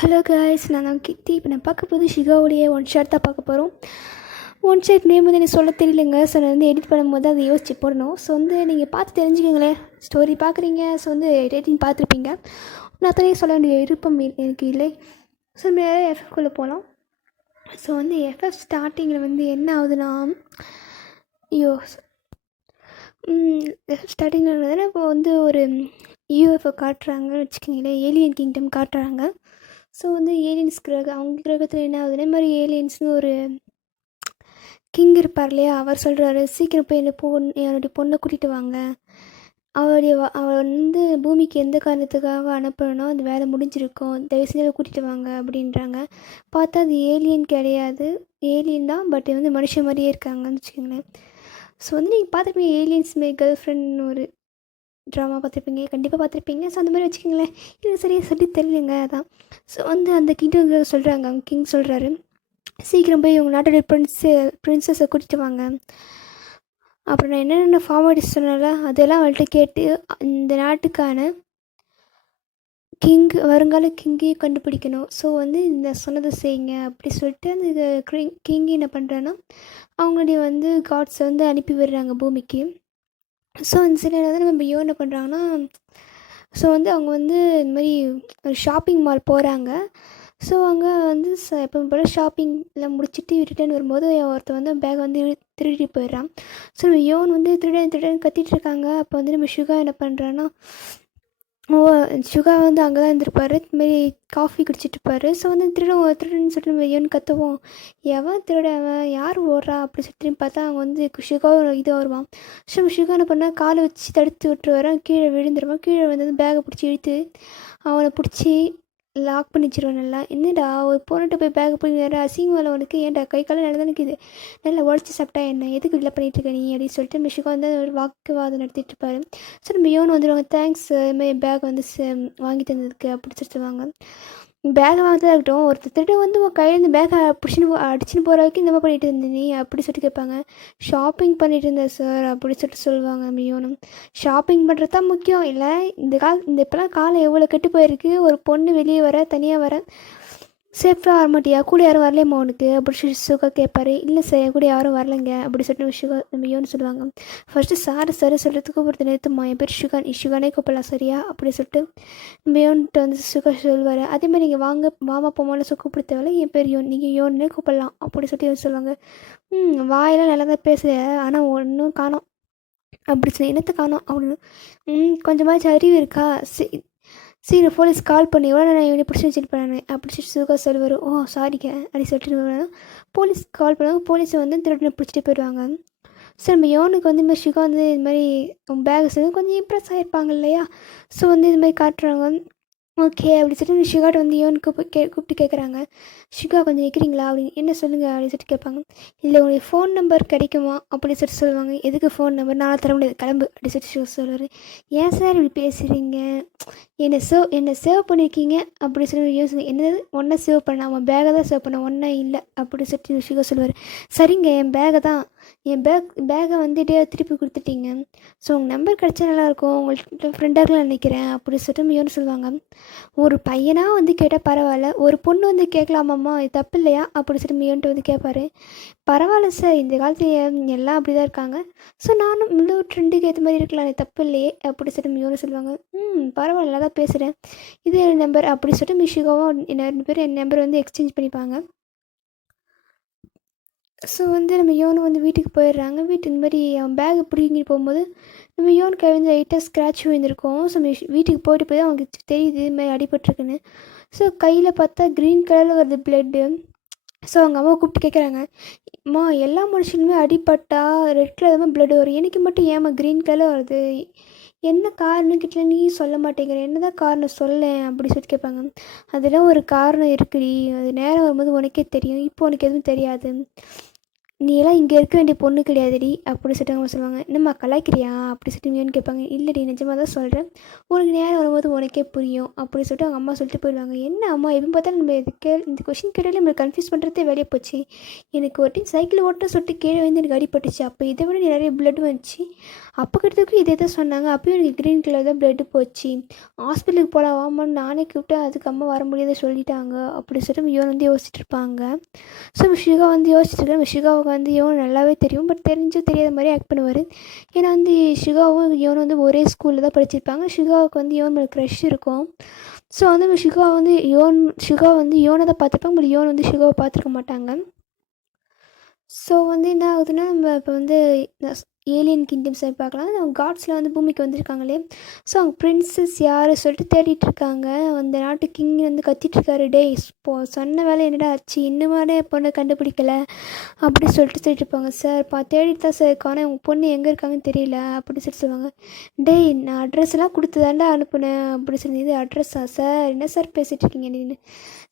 Hello guys, நான் தான் கீர்த்தி. இப்போ நான் பார்க்க போது ஷிகாவுடைய ஒன் ஷாட் தான் பார்க்க போகிறோம். ஒன் ஷாட் நேம் வந்து எனக்கு சொல்ல தெரியலங்க. ஸோ நான் வந்து எடிட் பண்ணும்போது அதை யோசிச்சு போடணும். ஸோ வந்து நீங்கள் பார்த்து தெரிஞ்சுக்கங்களேன். ஸ்டோரி பார்க்குறீங்க, ஸோ வந்து ரேட்டிங் பார்த்துருப்பீங்க. நான் அத்தனையும் சொல்ல வேண்டிய விருப்பம் எனக்கு இல்லை. ஸோ நம்ம எஃப்எஃப்குள்ளே போகலாம். ஸோ வந்து எஃப்எஃப் ஸ்டார்டிங்கில் வந்து என்ன ஆகுதுன்னா, ஐயோ ஸ்டார்டிங்கில் இப்போ வந்து ஒரு யூஎஃப்ஓ காட்டுறாங்கன்னு வச்சுக்கோங்களேன். ஏலியன் கிங்டம் காட்டுறாங்க. ஸோ வந்து ஏலியன்ஸ் அவங்க கிரகத்தில் என்ன ஆகுதுன்னா, இந்த மாதிரி ஏலியன்ஸ்னு ஒரு கிங் இருப்பார் இல்லையா, அவர் சொல்கிறாரு, சீக்கிரம் போய் என்னுடைய பொண்ணை கூட்டிகிட்டு வாங்க. அவள் வந்து பூமிக்கு எந்த காரணத்துக்காக அனுப்பணும்னா அந்த வேலை முடிஞ்சிருக்கும், தயவு செஞ்சு கூட்டிகிட்டு வாங்க அப்படின்றாங்க. பார்த்தா அது ஏலியன் கிடையாது, ஏலியன் தான், பட் வந்து மனுஷன் மாதிரியே இருக்காங்கன்னு வச்சுக்கோங்களேன். ஸோ வந்து நீங்கள் பார்த்துருப்பீங்க, ஏலியன்ஸ் மே கேர்ள் ஃப்ரெண்ட்னு ஒரு ட்ராமா பார்த்துருப்பீங்க, கண்டிப்பாக பார்த்துருப்பீங்க. ஸோ அந்த மாதிரி வச்சுக்கோங்களேன். இது சரியாக சொல்லி தெரியலங்க. அதான் ஸோ வந்து அந்த கிங்டம் சொல்கிறாங்க, அவங்க கிங் சொல்கிறாரு, சீக்கிரம் போய் உங்கள் நாட்டுடைய பிரின்சஸை கூட்டிகிட்டு வாங்க. அப்புறம் நான் என்னென்ன ஃபார்மாலிட்டிஸ் சொன்னால அதெல்லாம் அவள்கிட்ட கேட்டு இந்த நாட்டுக்கான வருங்கால கிங்கையும் கண்டுபிடிக்கணும். ஸோ வந்து இந்த சொன்னதை செய்யுங்க அப்படி சொல்லிட்டு அந்த கிங் என்ன பண்ணுறான்னா, அவங்களுடைய வந்து காட்ஸை வந்து அனுப்பி விடுறாங்க பூமிக்கு. ஸோ அந்த சில நேரம் நம்ம என்ன பண்ணுறாங்கன்னா, ஸோ வந்து அவங்க வந்து இந்த மாதிரி ஒரு ஷாப்பிங் மால் போகிறாங்க. ஸோ அங்கே வந்து எப்போ போல் ஷாப்பிங்லாம் முடிச்சுட்டு ரிட்டர்ன் வரும்போது ஒருத்தர் வந்து பேக் வந்து திருடிட்டு போயிடுறான். ஸோ யோன் வந்து திருடன் கத்திட்டு இருக்காங்க. அப்போ வந்து நம்ம ஷுகா என்ன பண்ணுறான்னா, ஷுகா வந்து அங்கே தான் இருந்திருப்பார், இதுமாரி காஃபி குடிச்சிட்டு இருப்பார். ஸோ வந்து திருடன் சொல்லிட்டு நம்ம யோன் கத்துவோம், எவன் திருடன் யார் ஓடுறா அப்படி சொல்லிட்டு பார்த்தா அவங்க வந்து ஷுகா இது வருவான். ஸோ ஷுகா என்ன பண்ணால் காலை வச்சு தடுத்து விட்டுருவாரான், கீழே விழுந்துருவான். கீழே வந்து பேகை பிடிச்சி இழுத்து அவனை பிடிச்சி லாக் பண்ணி வச்சிருவேன். நல்லா என்னடா ஒரு பொண்ணுகிட்ட போய் பேக்கை போய் வேறு அசிங்கம் வேலை உனக்கு, ஏன்டா கை காலம் நல்லா தானே இருக்குது, நல்லா உடச்சி சாப்பிட்டா என்ன, எதுக்கு இல்லை பண்ணிகிட்ருக்க நீ அப்படின்னு சொல்லிட்டு மிஷுக்கா வந்து ஒரு வாக்குவாதம் நடத்திட்டு இருப்பாரு. ஸோ நம்ம யோன் வந்துடுவாங்க, தேங்க்ஸ் இதுமாதிரி பேக் வந்து வாங்கி தந்ததுக்கு அப்படி சொல்லிட்டுவாங்க. பேகை வாங்கிதான் இருக்கட்டும், ஒருத்தர் திருட்டு வந்து உன் கையிலேருந்து பேகை அடிச்சுன்னு போகிற வரைக்கும் இந்த மாதிரி பண்ணிட்டு இருந்த நீ அப்படி சொல்லிட்டு கேட்பாங்க. ஷாப்பிங் பண்ணிட்டு இருந்தேன் சார் அப்படி சொல்லிட்டு சொல்லுவாங்க. நம்ம யோனும் ஷாப்பிங் பண்ணுறது தான் முக்கியம் இல்லை, இந்த இப்போலாம் காலம் எவ்வளோ கெட்டு போயிருக்கு, ஒரு பொண்ணு வெளியே வர தனியாக வர சேஃபாக வர மாட்டியா, கூட யாரும் வரலையம்மா உனக்கு அப்படி சொல்லி சுகா கேட்பாரு. இல்லை சார் என் கூட யாரும் வரலைங்க அப்படி சொல்லிட்டு சுகா நம்ம யோன்னு சொல்லுவாங்க. ஃபஸ்ட்டு சார் சொல்கிறதுக்கு கூப்பிடுறது நிறுத்துமா, என் பேர் ஷுகா, ஷுகானே கூப்பிடலாம் சரியா அப்படி சொல்லிட்டு நம்ம யோன்கிட்ட வந்து சுகா சொல்லுவார். அதேமாதிரி நீங்கள் மாமா போமாலும் கூப்பிட தேவையில்ல, என் பேர் யோன், நீங்கள் யோன்னே கூப்பிடலாம் அப்படி சொல்லிட்டு சொல்லுவாங்க. வாயெல்லாம் நல்லா தான் பேசுகிறேன், ஆனால் ஒன்றும் காணோம் அப்படி சொல்லி என்னத்தை காணோம் அப்படின்னு. கொஞ்சமாச்சும் அறிவு இருக்கா, சீக்கிரம் போலீஸ் கால் பண்ணி எவ்வளோ நான் இவனை பிடிச்சி வச்சுட்டு போனேன் அப்படி சொல்லி சுகா சொல்லுவார். ஓ சாரிக்க அப்படி சொல்லிட்டு போலீஸ் கால் பண்ணுவாங்க. போலீஸை வந்து திருடனை பிடிச்சிட்டு போயிடுவாங்க. ஸோ நம்ம யோனுக்கு வந்து இந்த மாதிரி ஷுகா வந்து இது மாதிரி பேக்ஸ் வந்து கொஞ்சம் இம்ப்ரெஸ் ஆகிருப்பாங்க இல்லையா. ஸோ வந்து இது மாதிரி காட்டுறாங்க. ஓகே அப்படி சொல்லிட்டு ஷுகாட்ட வந்து யோனுக்கு கூப்பிட்டு கேட்குறாங்க, ஷுகா கொஞ்சம் நிற்கிறீங்களா அப்படின்னு. என்ன சொல்லுங்கள் அப்படின்னு சொல்லிட்டு கேட்பாங்க. இல்லை உங்களுடைய ஃபோன் நம்பர் கிடைக்குமா அப்படின்னு சொல்லிட்டு சொல்லுவாங்க. எதுக்கு ஃபோன் நம்பர், நான் தர முடியாது கிளம்பு அப்படி சொல்லிட்டு சொல்லுவார். ஏன் சார் இப்படி பேசுகிறீங்க, என்னை சேவ் பண்ணியிருக்கீங்க அப்படி சொல்லி யோசிங்க. என்னது ஒன்றை சேவ் பண்ண, அவன் பேகை தான் சேவ் பண்ண, ஒன்றா இல்லை அப்படி சொல்லிட்டு ஷுகா சொல்லுவார். சரிங்க என் பேகை வந்துட்டே திருப்பி கொடுத்துட்டீங்க, ஸோ உங்கள் நம்பர் கிடச்சா நல்லாயிருக்கும், உங்கள்கிட்ட ஃப்ரெண்டாக நினைக்கிறேன் அப்படி சொல்லிட்டு யோன்னு சொல்லுவாங்க. ஒரு பையனாக வந்து கேட்டால் பரவாயில்ல, ஒரு பொண்ணு வந்து கேட்கலாமாம்மா, இது தப்பு இல்லையா அப்படி சொல்லி யோன்ட்டு வந்து கேட்பாரு. பரவாயில்ல சார், இந்த காலத்தில் எல்லாம் அப்படி தான் இருக்காங்க, ஸோ நானும் இந்த ஒரு ட்ரெண்டுக்கு ஏற்ற மாதிரி இருக்கலாம், தப்பு இல்லையே அப்படி சொல்லிட்டு யோன்னு சொல்லுவாங்க. பரவாயில்ல நல்லா தான் பேசுகிறேன், இது என் நம்பர் அப்படி சொல்லிட்டு மிஷிகாவும் ரெண்டு பேரும் என் நம்பர் வந்து எக்ஸ்சேஞ்ச் பண்ணிப்பாங்க. ஸோ வந்து நம்ம யோனு வந்து வீட்டுக்கு போயிடுறாங்க. இந்த மாதிரி அவன் பேக்கை பிடிங்கிட்டு போகும்போது நம்ம யோன் கை வந்து லைட்டாக ஸ்க்ராட்ச் விழுந்திருக்கும். ஸோ வீட்டுக்கு போயிட்டு போய் அவங்களுக்கு தெரியுது இது மாதிரி அடிபட்டிருக்குன்னு. ஸோ கையில் பார்த்தா க்ரீன் கலரில் வருது பிளட்டு. ஸோ அவங்க அம்மாவை கூப்பிட்டு கேட்குறாங்க, அம்மா எல்லா மனுஷனுமே அடிபட்டா ரெட் கலர் தான் பிளட் வரும், எனக்கு மட்டும் ஏமா க்ரீன் கலர் வருது, என்ன காரணம் கிட்ட நீ சொல்ல மாட்டேங்கிற, என்ன தான் காரணம் சொல்ல அப்படி சொல்லி கேட்பாங்க. அதெல்லாம் ஒரு காரணம் இருக்குடி, அது நேரம் வரும்போது உனக்கே தெரியும், இப்போ உனக்கு எதுவும் தெரியாது, நீ எல்லாம் இங்கே இருக்க வேண்டிய பொண்ணு கிடையாதுடி அப்படி சொல்லிட்டு அவங்க சொல்லுவாங்க. என்னம்மா கலாய்க்கிறியா அப்படி சொல்லிட்டு மீன் கேட்பாங்க. இல்லைடி நிஜமாக தான் சொல்கிறேன், உனக்கு நேரம் வரும்போது உனக்கே புரியும் அப்படி சொல்லிட்டு அவங்க அம்மா சொல்லிட்டு போயிடுவாங்க. என்ன அம்மா எப்போ பார்த்தாலும் நம்ம இந்த கொஷின் கேட்டாலே நம்ம கன்ஃபியூஸ் பண்ணுறதே வேலையை போச்சு, எனக்கு ஒரு டைம் சைக்கிள் ஓட்ட சொல்லிட்டு கீழே வந்து எனக்கு அடிப்பட்டுச்சு, அப்போ இதை விட நிறைய பிளட் வந்துச்சு, அப்போ கிட்டத்தட்ட இதே தான் சொன்னாங்க. அப்பயும் எனக்கு க்ரீன் கலர் தான் ப்ளட்டு போச்சு. ஹாஸ்பிட்டலுக்கு போகலாம் வாமான்னு நானே கூப்பிட்டேன். அதுக்கு அம்மா வர முடியாத சொல்லிட்டாங்க அப்படி சொல்லிட்டு இவன் வந்து யோசிச்சுட்டு இருப்பாங்க. ஸோ ஷிகா வந்து யோசிச்சுட்டு ஷிகாவுக்கு வந்து இவன் நல்லாவே தெரியும். பட் தெரிஞ்சும் தெரியாத மாதிரி ஆக்ட் பண்ணுவார். ஏன்னா வந்து ஷிகாவும் இவன் வந்து ஒரே ஸ்கூலில் தான் படிச்சிருப்பாங்க. ஷிகாவுக்கு வந்து இவன் மேலே க்ரஷ் இருக்கும். ஸோ வந்து ஷிகா வந்து யோனை தான் பார்த்துருப்பாங்க. பட் யோன் வந்து ஷிகாவை பார்த்துருக்க மாட்டாங்க. ஸோ வந்து என்ன ஆகுதுன்னா, நம்ம இப்போ வந்து ஏலியன் கிங்டம்ஸை பார்க்கலாம். அவங்க காட்ஸில் வந்து பூமிக்கு வந்திருக்காங்களே. ஸோ அவங்க பிரின்சஸ் யார் சொல்லிட்டு தேடிட்டு இருக்காங்க. அந்த நாட்டு கிங் வந்து கத்திட்டுருக்காரு, டேய் சொன்ன வேலை என்னடா ஆச்சு, இன்னுமாடே பொண்ணை கண்டுபிடிக்கல அப்படி சொல்லிட்டு தேடிட்டு இருப்பாங்க. சார் தேடிட்டு தான் சார் இருக்கோம், ஆனால் உங்கள் பொண்ணு எங்கே இருக்காங்கன்னு தெரியல அப்படின்னு சொல்லிட்டு சொல்லுவாங்க. டேய் நான் அட்ரஸ்லாம் கொடுத்து தாண்டா அனுப்புனேன் அப்படி சொல்லி, இது அட்ரஸா சார், என்ன சார் பேசிகிட்டு இருக்கீங்க நீ?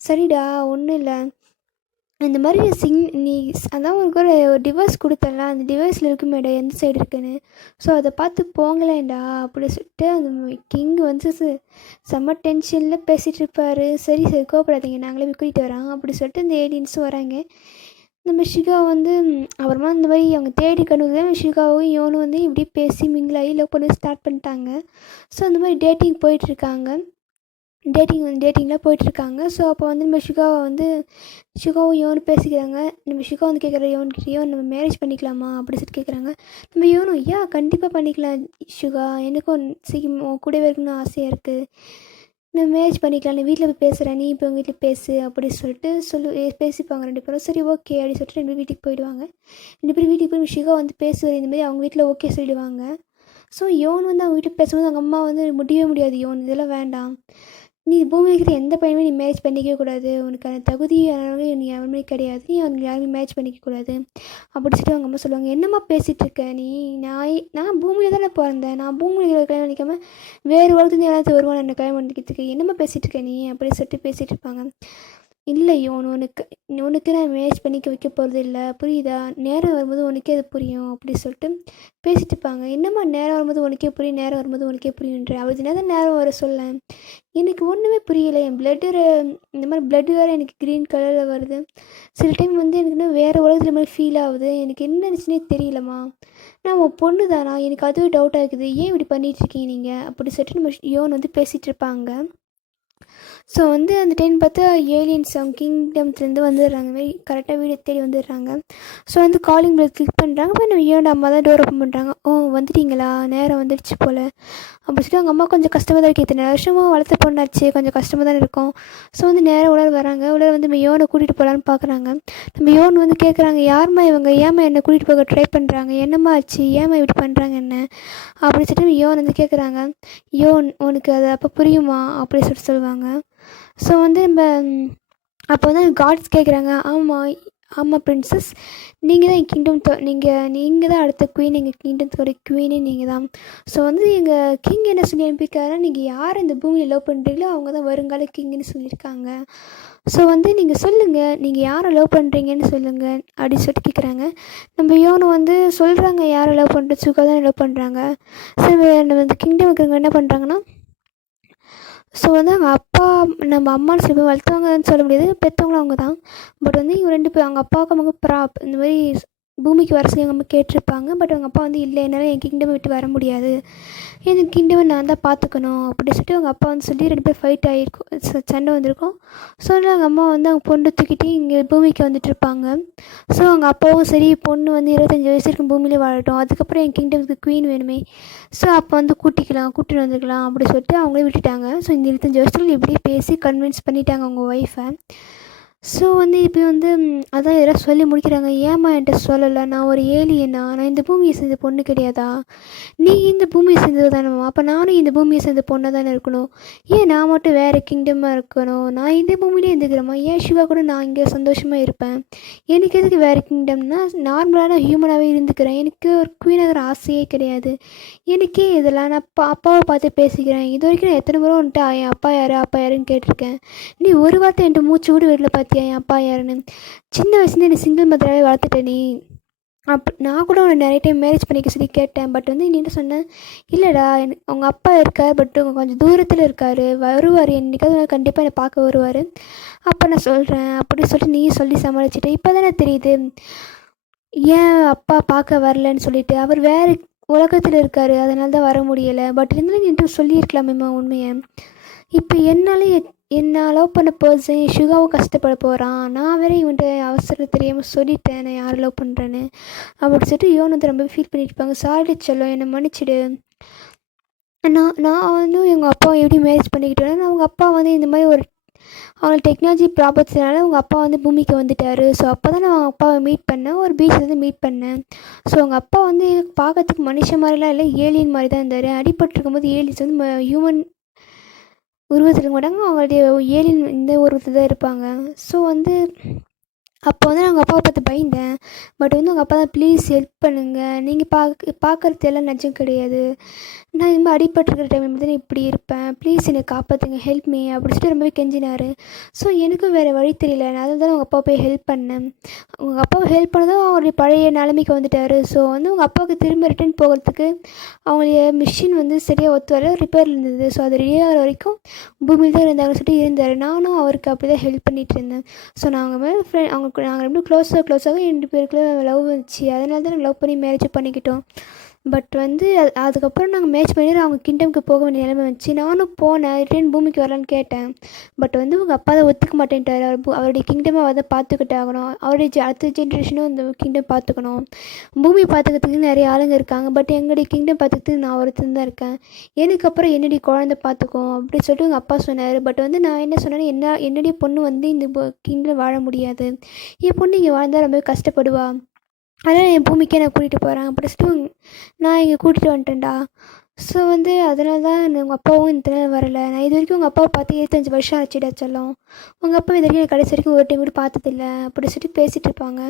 சரிடா ஒன்றும் இல்லை, இந்த மாதிரி நீ அதான் உனக்கு ஒரு டிவைஸ் கொடுத்தல, அந்த டிவைஸில் இருக்குமேடா எந்த சைடு இருக்குன்னு, ஸோ அதை பார்த்து போங்களேன்டா அப்படி சொல்லிட்டு அந்த கிங் வந்து செம்ம டென்ஷனில் பேசிகிட்டு இருப்பார். சரி சரி கோவப்படாதீங்க, நாங்களே போய் கூட்டிகிட்டு வரோம் அப்படி சொல்லிட்டு இந்த ஏலியன்ஸும் வராங்க. நம்ம ஷிகா வந்து அப்புறமா இந்த மாதிரி அவங்க தேடி கண்டுதான் ஷிகாவும் யோனும் வந்து இப்படி பேசி மிங்கிளாகி லவ் பண்ணி ஸ்டார்ட் பண்ணிட்டாங்க. ஸோ அந்த மாதிரி டேட்டிங் போயிட்டுருக்காங்க. டேட்டிங்லாம் போயிட்டுருக்காங்க. ஸோ அப்போ வந்து நம்ம ஷிகாவும் யோனும் பேசிக்கிறாங்க. நம்ம ஷிகா வந்து கேட்குற யோன்கிட்டயோ நம்ம மேரேஜ் பண்ணிக்கலாமா அப்படி சொல்லிட்டு கேட்குறாங்க. நம்ம யோனும் கண்டிப்பாக பண்ணிக்கலாம் ஷிகா, எனக்கும் சீக்கிரம் கூடவே இருக்கணும்னு ஆசையாக இருக்குது, நம்ம மேரேஜ் பண்ணிக்கலாம், நீ வீட்டில் போய் பேசுகிறேன், நீ இப்போ உங்கள் வீட்டில் பேசு அப்படி சொல்லிட்டு பேசிப்பாங்க ரெண்டு பேரும். சரி ஓகே அப்படி சொல்லிட்டு ரெண்டு பேரும் வீட்டுக்கு போயிடுவாங்க. ரெண்டு பேரும் வீட்டுக்கு போய் ஷிகா வந்து பேசுவார், இந்தமாதிரி அவங்க வீட்டில் ஓகே சொல்லிடுவாங்க. ஸோ யோன் வந்து அவங்க வீட்டுக்கு பேசும்போது அவங்க அம்மா வந்து முடியவே முடியாது, யோன் இதெல்லாம் வேண்டாம், நீ பூமியில் இருக்கிற எந்த பையனுமே நீ மேரேஜ் பண்ணிக்கவே கூடாது, உனக்கான தகுதி நீ அவனுமே கிடையாது, நீ அவனுக்கு யாருமே மேரேஜ் பண்ணிக்கக்கூடாது அப்படி சொல்லிட்டு அவங்க அம்மா சொல்லுவாங்க. என்னம்மா பேசிகிட்டு இருக்க நீ, நான் பூமியில் தானே பிறந்தேன், நான் பூமியில் கல்யாணம் பண்ணிக்காமல் வேறு உலகத்துலேருந்து யாராவது வருவான் என்னை கல்யாணம் பண்ணிக்கிறதுக்கு, என்னம்மா பேசிகிட்டு இருக்க நீ அப்படி சொல்லிட்டு பேசிகிட்டு இருப்பாங்க. இல்லை உனக்கு நான் மேரேஜ் பண்ணிக்க வைக்க போகிறது இல்லை, புரியுதா, நேரம் வரும்போது உனக்கே அது புரியும் அப்படி சொல்லிட்டு பேசிகிட்டு இருப்பாங்க. என்னம்மா நேரம் வரும்போது உனக்கே புரியும், நேரம் வரும்போது உனக்கே புரியுன்ற, அவள் தான் நேரம் வர சொல்ல, எனக்கு ஒன்றுமே புரியலை, என் இந்த மாதிரி ப்ளட்டு வேறு எனக்கு க்ரீன் கலரில் வருது, சில டைம் வந்து எனக்கு இன்னும் வேறு உலகத்தில் மாதிரி ஃபீல் ஆகுது, எனக்கு என்ன நினச்சுனே தெரியலம்மா, நான் உன் பொண்ணு தானா, எனக்கு அதுவே டவுட்டாக இருக்குது, ஏன் இப்படி பண்ணிகிட்ருக்கீங்க நீங்கள் அப்படி சொல்லிட்டு நம்ம யோன் வந்து பேசிகிட்டு இருப்பாங்க. ஸோ வந்து அந்த டைம் பார்த்தா ஏலியன்ஸ் அவங்க கிங்டம்ஸ்லேருந்து வந்துடுறாங்க, மாதிரி கரெக்டாக வீடு தேடி வந்துடுறாங்க. ஸோ வந்து காலிங் பெல் கிளிக் பண்ணுறாங்க. இப்போ நம்ம ஈயோட அம்மா தான் டோர் ஓப்பன் பண்ணுறாங்க. ஓ வந்துட்டீங்களா, நேரம் வந்துடுச்சு போல் அப்படி சொல்லிட்டு அவங்க அம்மா கொஞ்சம் கஷ்டமாக தான் இருக்குது, இத்தனை வருஷமாக வளர்த்த பொண்ணாச்சு, கொஞ்சம் கஷ்டமாக தான் இருக்கும். ஸோ வந்து நேரம் உலர் வராங்க. உலர் வந்து நம்ம யோனை கூட்டிகிட்டு போகலான்னு பார்க்குறாங்க. நம்ம யோன் வந்து கேட்குறாங்க, யாரும்மா இவங்க, ஏமா என்னை கூட்டிகிட்டு போக ட்ரை பண்ணுறாங்க, என்னம்மா ஆச்சு, ஏமா இப்படி பண்ணுறாங்க என்ன அப்படி சொல்லிட்டு யோன் வந்து கேட்குறாங்க. யோன் உனக்கு அது அப்போ புரியுமா அப்படி சொல்லிட்டு சொல்லுவாங்க. ஸோ வந்து நம்ம அப்போ வந்து காட்ஸ் கேட்குறாங்க, ஆமாம் பிரின்சஸ், நீங்கள் தான் என் கிங்டம் நீங்கள் தான் அடுத்த குவீன், எங்கள் கிங்டத்தோட குவீனே நீங்கள் தான். ஸோ வந்து எங்கள் கிங் என்ன சொல்லி அனுப்பியிருக்காருன்னா, நீங்கள் யார் இந்த பூமியில் லவ் பண்ணுறீங்களோ அவங்க தான் வருங்கால கிங்னு சொல்லியிருக்காங்க. ஸோ வந்து நீங்கள் சொல்லுங்கள், நீங்கள் யாரை லவ் பண்ணுறீங்கன்னு சொல்லுங்கள் அப்படின்னு சொல்லிட்டு கேட்குறாங்க. நம்ம யோனை வந்து சொல்கிறாங்க, யாரை லவ் பண்ணுறது, சுகா தான் லவ் பண்ணுறாங்க. ஸோ நம்ம இந்த கிங்டம் இருக்கிறவங்க என்ன பண்ணுறாங்கன்னா, ஸோ வந்து நம்ம அம்மான்னு சொல்லி வளர்த்தவங்கன்னு சொல்ல முடியாது, பெற்றவங்களும் அவங்க தான். பட் வந்து இவங்க ரெண்டு பேர் அவங்க அப்பாவுக்கு அவங்க இந்த மாதிரி பூமிக்கு வர சொல்லி அவங்க அம்மா கேட்டிருப்பாங்க. பட் அவங்க அப்பா வந்து இல்லை, என்னால் என் கிங்டமை விட்டு வர முடியாது, என் கிங்டமை நான் தான் பார்த்துக்கணும் அப்படி சொல்லிட்டு அவங்க அப்பா வந்து சொல்லி ரெண்டு பேர் ஃபைட் ஆகிருக்கும், சண்டை வந்திருக்கும். ஸோ வந்து அவங்க அம்மா வந்து அவங்க பொண்ணு தூக்கிட்டு இங்கே பூமிக்கு வந்துட்டு இருப்பாங்க. ஸோ அவங்க அப்பாவும் சரி, பொண்ணு வந்து 25 வயசு இருக்கும் பூமியிலே வாழட்டும், அதுக்கப்புறம் என் கிங்டமுக்கு குவீன் வேணுமே, ஸோ அப்போ வந்து கூட்டிட்டு வந்துக்கலாம் அப்படி சொல்லிட்டு அவங்களே விட்டுட்டாங்க. ஸோ இந்த 25 வருஷத்துல இப்படியே பேசி கன்வின்ஸ் பண்ணிட்டாங்க அவங்க ஒய்ஃபை. ஸோ வந்து இப்போ வந்து அதான் யாராவது சொல்லி முடிக்கிறாங்க, ஏம்மா என்கிட்ட சொல்லலை, நான் ஒரு ஏலியனா, நான் இந்த பூமியை சேர்ந்த பொண்ணு கிடையாதா, நீ இந்த பூமியை சேர்ந்தது தானேம்மா, அப்போ நானும் இந்த பூமியை சேர்ந்த பொண்ணாக தானே இருக்கணும், ஏன் நான் மட்டும் வேறு கிங்டமாக இருக்கணும், நான் இந்த பூமியிலே இருந்துக்கிறேம்மா, ஏன் சிவா கூட நான் இங்கே சந்தோஷமாக இருப்பேன், எனக்கு எதுக்கு வேறு கிங்டம்னா, நார்மலான ஹியூமனாகவே இருந்துக்கிறேன், எனக்கு ஒரு குவீனாகிற ஆசையே கிடையாது, எனக்கே இதெல்லாம் நான் அப்பாவை பார்த்து பேசிக்கிறேன், இது வரைக்கும் நான் எத்தனை முறை வந்துட்டு என் அப்பா யாருன்னு கேட்டிருக்கேன், நீ ஒரு வார்த்தை என்கிட்ட மூச்சு கூட வீட்டில் பார்த்தியா என் அப்பா யாருன்னு, சின்ன வயசுலேருந்து என்னை சிங்கிள் மதராகவே வளர்த்துட்டேன் நீ, நான் கூட உன்னை நிறைய டைம் மேரேஜ் பண்ணிக்க சொல்லி கேட்டேன், பட் வந்து நீ சொன்னேன், இல்லைடா எனக்கு அவங்க அப்பா இருக்கார், பட் கொஞ்சம் தூரத்தில் இருக்கார், வருவார் என்றைக்காவது கண்டிப்பாக என்னை பார்க்க வருவார், அப்போ நான் சொல்கிறேன் அப்படி சொல்லிட்டு நீ சொல்லி சமாளிச்சிட்டேன், இப்போ தானே தெரியுது ஏன் அப்பா பார்க்க வரலன்னு சொல்லிட்டு, அவர் வேறு உலகத்தில் இருக்கார், அதனால தான் வர முடியலை. பட் இருந்தாலும் என்கிட்ட சொல்லியிருக்கலாமேம்மா உண்மையை. இப்போ என்னால் என்ன லவ் பண்ண பர்சன் சுகாவும் கஷ்டப்பட போகிறான், நான் வேற இவன்ட்டு அவசரம் தெரியாமல் சொல்லிட்டேன் நான் யாரை லவ் பண்ணுறேன்னு அப்படி சொல்லிட்டு யோன் வந்து ரொம்ப ஃபீல் பண்ணியிருப்பாங்க. சாரி செல்லம், என்னை மன்னிச்சிடு. நான் வந்து எங்கள் அப்பா எப்படி மேரேஜ் பண்ணிக்கிட்டேன்னா, அவங்க அப்பா வந்து இந்த மாதிரி ஒரு அவங்க டெக்னாலஜி ப்ராப்ளத்தினால அவங்க அப்பா வந்து பூமிக்கு வந்துட்டார். ஸோ அப்போ தான் நான் அவங்க அப்பாவை மீட் பண்ணேன், ஒரு பீச்சில் வந்து மீட் பண்ணேன். ஸோ அவங்க அப்பா வந்து பார்க்கறதுக்கு மனுஷன் மாதிரிலாம் இல்லை, ஏலியன் மாதிரி தான் இருந்தார். அடிபட்டிருக்கும் போது ஏலியன்ஸ் வந்து ஹியூமன் உருவத்தில் இருக்க மாட்டாங்க, அவங்களுடைய ஏலியன் இந்த உருவத்தில் தான் இருப்பாங்க. ஸோ வந்து அப்போ வந்து நான் எங்கள் அப்பாவை பார்த்து பயந்தேன். பட் வந்து உங்கள் அப்பா தான் ப்ளீஸ் ஹெல்ப் பண்ணுங்கள், நீங்கள் பார்க்குறது எல்லாம் நிஜம் கிடையாது, நான் இனிமேல் அடிபட்டிருக்கிற டைமில் மட்டும் இப்படி இருப்பேன், ப்ளீஸ் என்னை காப்பாற்றுங்க, ஹெல்ப் மீ அப்படி சொல்லிட்டு ரொம்பவே கெஞ்சினார். ஸோ எனக்கும் வேறு வழி தெரியல, நான் அதில் தான் உங்கள் அப்பா போய் ஹெல்ப் பண்ணேன். உங்கள் அப்பாவை ஹெல்ப் பண்ணதும் அவருடைய பழைய நிலைமைக்கு வந்துட்டார். ஸோ வந்து உங்கள் அப்பாவுக்கு திரும்ப ரிட்டர்ன் போகிறதுக்கு அவங்களுடைய மிஷின் வந்து சரியாக ஒத்து வர ரிப்பேரில் இருந்தது. ஸோ அது ரெடி ஆகிற வரைக்கும் பூமியில் தான் இருந்தாங்கன்னு சொல்லிட்டு இருந்தார். நானும் அவருக்கு அப்படி தான் ஹெல்ப் பண்ணிகிட்டு இருந்தேன். ஸோ நாங்கள் மேலே நாங்கள் ரெண்டும் க்ளோஸாக 2 பேருக்குள்ள லவ் வந்துச்சு. அதனால தான் நாங்கள் லவ் பண்ணி மேரேஜ் பண்ணிக்கிட்டோம். பட் வந்து அதுக்கப்புறம் நாங்கள் மேட்ச் பண்ணி அவங்க கிங்டம்க்கு போக வேண்டிய நிலைமை வந்துச்சு. நானும் போனேன், ரிட்டர்ன் பூமிக்கு வரலான்னு கேட்டேன். பட் வந்து உங்கள் அப்பா தான் ஒத்துக்க மாட்டேன்ட்டார். அவருடைய கிங்டமை அவர் தான் பார்த்துக்கிட்டு ஆகணும், அவருடைய அடுத்த ஜென்ரேஷனும் இந்த கிங்டம் பார்த்துக்கணும். பூமி பார்த்துக்கிறதுக்கு நிறைய ஆளுங்க இருக்காங்க, பட் எங்களுடைய கிங்டம் பார்த்துக்கிறதுக்கு நான் ஒருத்தன் தான் இருக்கேன், எனக்கு அப்புறம் என்னுடைய குழந்தை பார்த்துக்கும் அப்படின்னு சொல்லிட்டு உங்கள் அப்பா சொன்னார். பட் வந்து நான் என்ன சொன்னேன்னா, என்னுடைய பொண்ணு வந்து இந்த கிங்டம் வாழ முடியாது, என் பொண்ணு இங்கே வாழ்ந்தால் ரொம்ப கஷ்டப்படுவா, அதனால் என் பூமிக்கே நான் கூட்டிகிட்டு போகிறேன் அப்படி சொல்லிட்டு நான் இங்கே கூட்டிகிட்டு வந்துட்டேன்டா. ஸோ வந்து அதனால தான் உங்கள் அப்பாவும் இந்த நேரம் வரலை. நான் இது வரைக்கும் உங்கள் அப்பாவை பார்த்து 25 வருஷம் ஆச்சுடா செல்லம், உங்கள் அப்பா இது வரைக்கும் எனக்கு கடைசி வரைக்கும் ஒரு டைம் கூட பார்த்ததில்ல அப்படி சொல்லிட்டு பேசிகிட்டு இருப்பாங்க.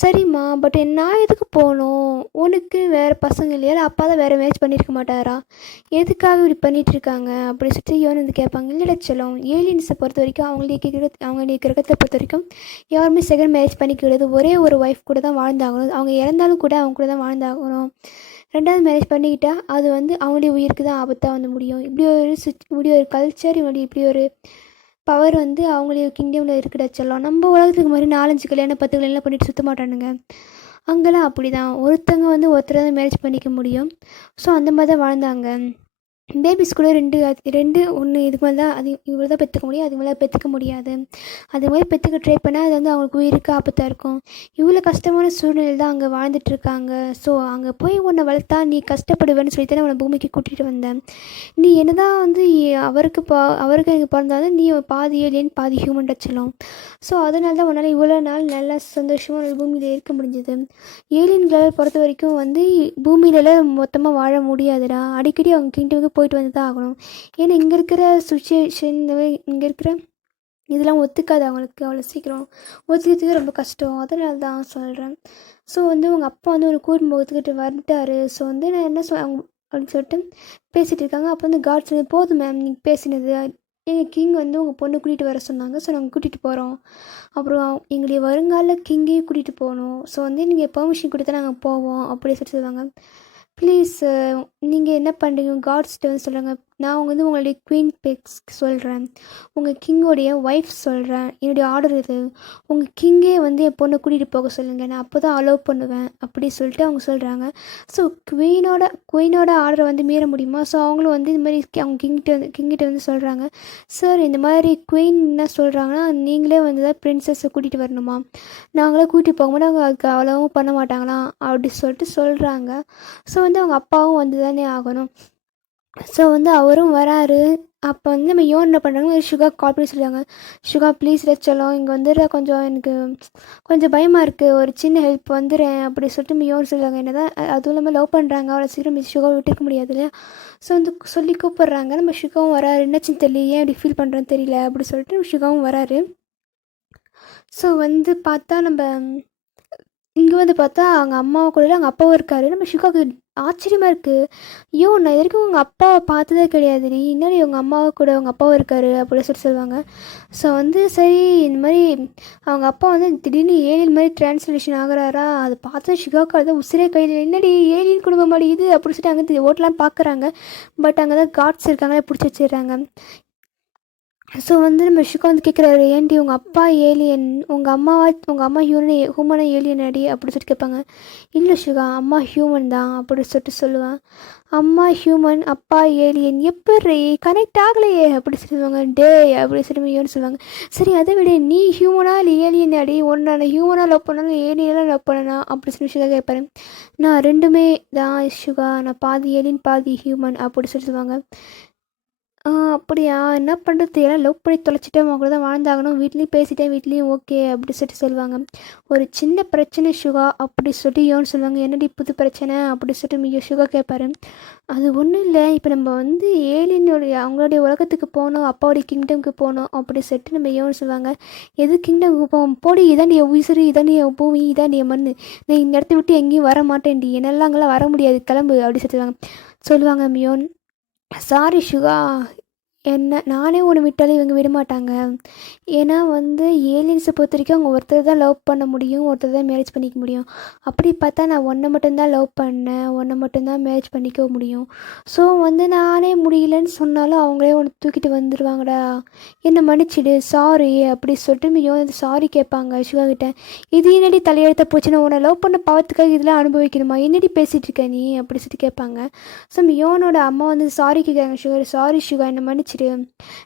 சரிம்மா, பட் நான் எதுக்கு போகணும், உனக்கு வேறு பசங்க இல்லையா, அப்பா தான் வேறு மேட்ச் பண்ணியிருக்க மாட்டாரா, எதுக்காக இப்படி பண்ணிகிட்ருக்காங்க அப்படி சொல்லிட்டு யோன் வந்து கேட்பாங்க. இல்லைடா செல்லம், ஏலியன்ஸை பொறுத்த வரைக்கும் அவங்களுடைய கிரகத்தை பொறுத்த வரைக்கும் யாருமே செகண்ட் மேரேஜ் பண்ணிக்கிறது, ஒரே ஒரு ஒய்ஃப் கூட தான் வாழ்ந்தாகணும், அவங்க இறந்தாலும் கூட அவங்க கூட தான் வாழ்ந்தாகணும். 2வது மேரேஜ் பண்ணிக்கிட்டால் அது வந்து அவங்களுடைய உயிருக்கு தான் ஆபத்தாக வந்து முடியும். இப்படி ஒரு கல்ச்சர், இப்படி ஒரு பவர் வந்து அவங்களுடைய கிங்டமில் இருக்குடா செல்லம். நம்ம உலகத்துக்கு மாதிரி 4-5 கல்யாணம் 10 கல்யாணம் பண்ணிட்டு சுற்ற மாட்டானுங்க. அங்கெல்லாம் அப்படி தான், ஒருத்தங்க வந்து ஒருத்தரை தான் மேரேஜ் பண்ணிக்க முடியும். ஸோ அந்த மாதிரி தான் வாழ்ந்தாங்க. பேபிஸ் கூட 2 1 இதுக்கு மேலே தான், அது இவ்வளோ தான் பெற்றுக்க முடியும், அதுக்கு மேலே பெற்றுக்க முடியாது. அது மாதிரி பெற்றுக்க ட்ரை பண்ணால் அது வந்து அவங்களுக்கு உயிருக்கு ஆபத்தாக இருக்கும். இவ்வளோ கஷ்டமான சூழ்நிலை தான் அங்கே வாழ்ந்துட்டுருக்காங்க. ஸோ அங்கே போய் உன்னை வளர்த்தா நீ கஷ்டப்படுவேன்னு சொல்லி தான் உன்னை பூமிக்கு கூட்டிகிட்டு வந்தேன். நீ என்ன தான் வந்து அவருக்கு எனக்கு பிறந்தாலும் நீ பாதி ஏலியன் பாதி ஹியூமன் டச்சலாம். ஸோ அதனால தான் உன்னால் இவ்வளோ நாள் நல்லா சந்தோஷமாக ஒரு பூமியில் இருக்க முடிஞ்சது. ஏலியன்களை பொறுத்த வரைக்கும் வந்து பூமியிலலாம் மொத்தமாக வாழ முடியாதுடா, அடிக்கடி அவங்க கிங்டமுக்கு போயிட்டு வந்து தான் ஆகணும். ஏன்னா இங்கே இருக்கிற சுச்சுவேஷன், இங்கே இருக்கிற இதெல்லாம் ஒத்துக்காது அவங்களுக்கு, அவ்வளோ சீக்கிரம் ஒத்துக்கிறதுக்கு ரொம்ப கஷ்டம், அதனால தான் சொல்கிறேன். ஸோ வந்து உங்கள் அப்பா வந்து ஒரு கூட்டு முகத்துக்கிட்ட வந்துட்டார். ஸோ வந்து நான் என்ன அவங்க அப்படின்னு சொல்லிட்டு பேசிகிட்டு இருக்காங்க. அப்போ வந்து காட்ஸ் வந்து போதும் மேம் நீங்கள் பேசினது, எங்கள் கிங் வந்து உங்கள் பொண்ணு கூட்டிகிட்டு வர சொன்னாங்க, ஸோ நாங்கள் கூட்டிகிட்டு போகிறோம், அப்புறம் எங்களுடைய வருங்கால கிங்கையும் கூட்டிகிட்டு போகணும், ஸோ வந்து நீங்கள் பெர்மிஷன் கொடுத்தா நாங்கள் போவோம் அப்படி சொல்லுவாங்க. ப்ளீஸ் நீங்கள் என்ன பண்ணுறீங்க காட்ஸ்கிட்ட வந்து சொல்கிறாங்க, நான் வந்து உங்களுடைய குவீன் பெக்ஸ் சொல்கிறேன், உங்கள் கிங்கோடைய ஒய்ஃப் சொல்கிறேன், என்னுடைய ஆர்டர் இது, உங்கள் கிங்கே வந்து என் பொண்ணை கூட்டிகிட்டு போக சொல்லுங்கள், நான் அப்போ தான் அலோவ் பண்ணுவேன் அப்படி சொல்லிட்டு அவங்க சொல்கிறாங்க. ஸோ குவீனோட ஆர்டரை வந்து மீற முடியுமா? ஸோ அவங்களும் வந்து இது மாதிரி அவங்க கிங்கிட்ட வந்து சொல்கிறாங்க, சார் இந்த மாதிரி குவீன் என்ன சொல்கிறாங்கன்னா நீங்களே வந்து தான் பிரின்சஸை கூட்டிகிட்டு வரணுமா, நாங்களே கூட்டிகிட்டு போக மாட்டோம், அவங்க அதுக்கு அவ்வளோவும் பண்ண மாட்டாங்களாம் அப்படி சொல்லிட்டு சொல்கிறாங்க. ஸோ வந்து அவங்க அப்பாவும் வந்து தானே ஆகணும். ஸோ வந்து அவரும் வராரு. அப்போ வந்து நம்ம யோன் என்ன பண்ணுறாங்க, சுகா கால் பண்ணி சொல்லுவாங்க, சுகா ப்ளீஸ் செல்லம் இங்கே வந்துடுற, கொஞ்சம் எனக்கு கொஞ்சம் பயமாக இருக்குது, ஒரு சின்ன ஹெல்ப் வந்துடுறேன் அப்படி சொல்லிட்டு நம்ம யோன் சொல்லுவாங்க. என்ன தான் அதுவும் இல்லாமல் லவ் பண்ணுறாங்க, அவ்வளோ சீக்கிரம் சுகாவை விட்டுருக்க முடியாது இல்லையா. ஸோ வந்து சொல்லி கூப்பிட்றாங்க. நம்ம சுகாவும் வராரு, என்னாச்சுன்னு தெரியல, ஏன் இப்படி ஃபீல் பண்ணுறேன்னு தெரியல அப்படி சொல்லிட்டு நம்ம சுகாவும் வராரு. ஸோ வந்து பார்த்தா நம்ம இங்கே வந்து பார்த்தா அவங்க அம்மாவை கூட அவங்க அப்பாவும் இருக்கார். நம்ம சுகாவுக்கு ஆச்சரியமாக இருக்குது, ஐயோ நான் இது வரைக்கும் உங்கள் அப்பாவை பார்த்ததே கிடையாதுடி, இன்னொரு உங்கள் அம்மாவை கூட உங்கள் அப்பாவும் இருக்கார் அப்படின்னு சொல்லுவாங்க. ஸோ வந்து சரி இந்த மாதிரி அவங்க அப்பா வந்து திடீர்னு ஏலியன் மாதிரி டிரான்ஸ்லேஷன் ஆகிறாரா, அதை பார்த்து சுகாவுக்கு அதை உசிரே கையில், என்னடி ஏலியன் குடும்பம் மாதிரி இது அப்படி சொல்லிட்டு அங்கே ஓட்டலாம் பார்க்குறாங்க. பட் அங்கே தான் காட்ஸ் இருக்காங்களே பிடிச்சி வச்சிடுறாங்க. ஸோ வந்து நம்ம ஷிகா வந்து கேட்குறாரு, ஏன்டி உங்கள் அப்பா ஏலியன், உங்கள் அம்மா ஹியூமனா ஏலியன் அடி அப்படி சொல்லிட்டு கேட்பாங்க. இல்லை ஷிகா, அம்மா ஹியூமன் தான் அப்படி சொல்லிட்டு சொல்லுவேன். அம்மா ஹியூமன் அப்பா ஏலியன் எப்படி கனெக்ட் ஆகலையே அப்படி சொல்லுவாங்க. டே அப்படி சொல்லி யோன்னு சொல்லுவாங்க. சரி அதை விட நீ ஹியூமனா இல்லை ஏலியன் அடி, ஒன்று நான் ஹியூமனாக லவ் பண்ணாலும் ஏலியனாக லவ் பண்ணனா அப்படி சொல்லி ஷிகா கேட்பாரு. நான் ரெண்டுமே தான் ஷிகா, நான் பாதி ஏலியன் பாதி ஹியூமன் அப்படி சொல்லி சொல்லுவாங்க. அப்படியா, என்ன பண்ணுறது, எல்லாம் லவ் பண்ணி தொலைச்சிட்டு அவங்க கூட தான் வாழ்ந்தாகணும், வீட்லேயும் பேசிட்டேன், வீட்லேயும் ஓகே அப்படி சொல்லிட்டு சொல்லுவாங்க. ஒரு சின்ன பிரச்சனை ஷுகா அப்படி சொல்லிட்டு யோன்னு சொல்லுவாங்க. என்னடி புது பிரச்சனை அப்படி சொல்லிட்டு ஷுகா கேட்பாரு. அது ஒன்றும் இல்லை, இப்போ நம்ம வந்து ஏலியனுடைய அவங்களுடைய உலகத்துக்கு போகணும், அப்பாவுடைய கிங்டம்க்கு போகணும் அப்படி சொல்லிட்டு நம்ம யோன்னு சொல்லுவாங்க. எது கிங்டம்க்கு போவோம், போடி, இதான் நீ உயிர், இதான் நீ பூமி, இதான் நீ மண், நான் இந்த இடத்த விட்டு எங்கேயும் வர மாட்டேன்டி, என்னெல்லாம் அங்கெல்லாம் வர முடியாது, கிளம்பு அப்படி சொல்லுவாங்க மியோன். சாரி ஷுகா, நானே ஒன்று விட்டாலும் இவங்க விட மாட்டாங்க. ஏன்னா வந்து ஏலியன்ஸை பொறுத்த வரைக்கும் அவங்க ஒருத்தர் தான் லவ் பண்ண முடியும், ஒருத்தர் தான் மேரேஜ் பண்ணிக்க முடியும். அப்படி பார்த்தா நான் ஒன்றை மட்டும்தான் லவ் பண்ணேன், ஒன்றை மட்டும்தான் மேரேஜ் பண்ணிக்க முடியும். ஸோ வந்து நானே முடியலன்னு சொன்னாலும் அவங்களே ஒன்று தூக்கிட்டு வந்துடுவாங்கடா, என்னை மன்னிச்சிடு, சாரி அப்படி சொல்லிட்டு மிகவும் சாரி கேட்பாங்க ஷுகா கிட்ட. இது என்னடி தலையெழுத்த போச்சுன்னா, உன்னை லவ் பண்ண பாவத்துக்காக இதெல்லாம் அனுபவிக்கணுமா, என்னடி பேசிகிட்டு இருக்க நீ அப்படி சொல்லிட்டு கேட்பாங்க. ஸோ மியோனோட அம்மா வந்து சாரி கேட்குறாங்க ஷுகர், சாரி ஷுகா, என்னை மன்னிச்சிடு,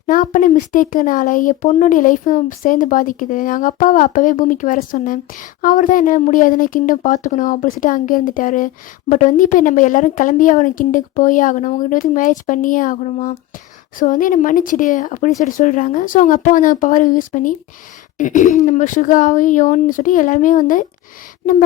நான் பண்ண மிஸ்டேக்குனால என் பொண்ணுடைய லைஃப்பும் சேர்ந்து பாதிக்குது, நாங்கள் அப்பாவை அப்போவே பூமிக்கு வர சொன்னேன், அவர் தான் என்ன முடியாதுன்னு கிங்டம் பார்த்துக்கணும் அப்படி சொல்லிட்டு அங்கே இருந்துட்டார். பட் வந்து இப்போ நம்ம எல்லோரும் கிளம்பியே ஆகணும், கிண்டுக்கு போயே ஆகணும், உங்கள்கிட்ட வந்து மேரேஜ் பண்ணியே ஆகணுமா, ஸோ வந்து என்னை மன்னிச்சிடு அப்படின்னு சொல்லிட்டு சொல்கிறாங்க. ஸோ அவங்க அப்பா வந்து பவரை யூஸ் பண்ணி நம்ம ஷுகாவையும் யோன்னு சொல்லி எல்லாருமே வந்து நம்ம